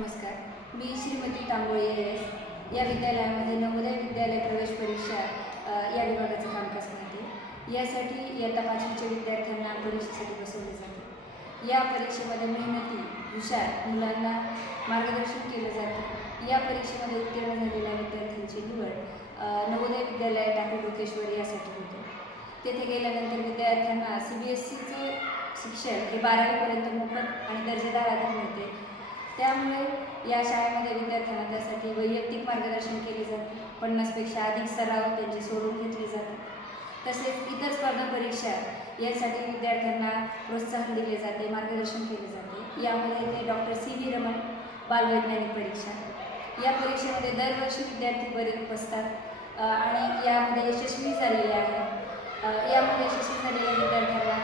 नमस्कार. मी श्रीमती तांबोळे एस या विद्यालयामध्ये नवोदय विद्यालय प्रवेश परीक्षा या विभागाचं कामकाज करते. यासाठी इयत्ता 5वीच्या विद्यार्थ्यांना परीक्षेसाठी बसवले जाते. या परीक्षेमध्ये मेहनती हुशार मुलांना मार्गदर्शन केलं जातं. या परीक्षेमध्ये उत्तीर्ण झालेल्या विद्यार्थ्यांची निवड नवोदय विद्यालय टाकळी लोकेश्वर यासाठी होते. तेथे गेल्यानंतर विद्यार्थ्यांना CBSEचे शिक्षण हे 12वीपर्यंत मोफत आणि दर्जेदार आधार मिळते. त्यामुळे या शाळेमध्ये विद्यार्थ्यांना त्यासाठी वैयक्तिक मार्गदर्शन केले जाते. 50पेक्षा अधिक सराव त्यांचे सोडून घेतले जातात. तसेच इतर स्पर्धा परीक्षा यासाठी विद्यार्थ्यांना प्रोत्साहन दिले जाते, मार्गदर्शन केले जाते. यामध्ये येते डॉक्टर CV रमण बालवैज्ञानिक परीक्षा. या परीक्षेमध्ये दरवर्षी विद्यार्थी बसतात आणि यामध्ये यशस्वी झालेले आहेत. यामध्ये यशस्वी झालेल्या विद्यार्थ्यांना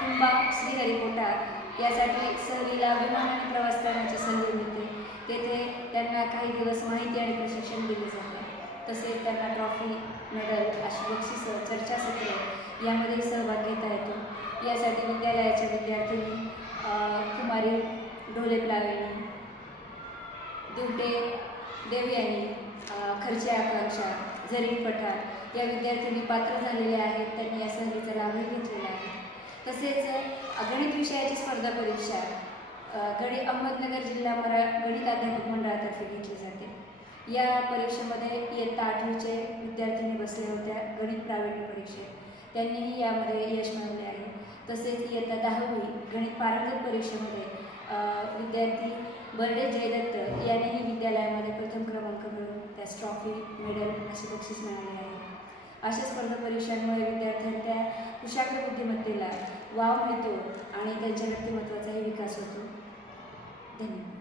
तुंबा श्रीहरिकोटा यासाठी सहलीला विमानाने प्रवास करण्याची संधी मिळते. तेथे त्यांना काही दिवस माहिती आणि प्रशिक्षण दिले जाते. तसेच त्यांना ट्रॉफी, मेडल, अशी बक्षिसं, चर्चासत्र यामध्ये सहभाग घेता येतो. यासाठी विद्यालयाच्या विद्यार्थ्यांनी कुमारी ढोले प्लावेणी, दिवटे देवयानी, खर्चे आकांक्षा, झरीन पठार या विद्यार्थ्यांनी पात्र झालेले आहेत. त्यांनी या सहलीचा लाभही घेतलेला आहे. तसेच गणित विषयाची स्पर्धा परीक्षा अहमदनगर जिल्हा गणित अध्यापक मंडळातर्फे घेतली जाते. या परीक्षेमध्ये इयत्ता 8वीचे विद्यार्थ्यांनी बसल्या होत्या गणित प्रावीण्य परीक्षेत. त्यांनीही यामध्ये यश मिळवले आहे. तसेच इयत्ता 10वी गणित पारंगत परीक्षेमध्ये विद्यार्थी बर्डे जयदत्त यांनीही विद्यालयामध्ये प्रथम क्रमांक मिळवून त्यास ट्रॉफी, मेडल असे बक्षीस मिळाले आहे. अशा स्पर्धा परीक्षांमुळे विद्यार्थ्यांच्या कुशाग्र बुद्धिमत्तेला वाव मिळतो आणि त्यांच्या व्यक्तिमत्त्वाचाही विकास होतो. धन्यवाद.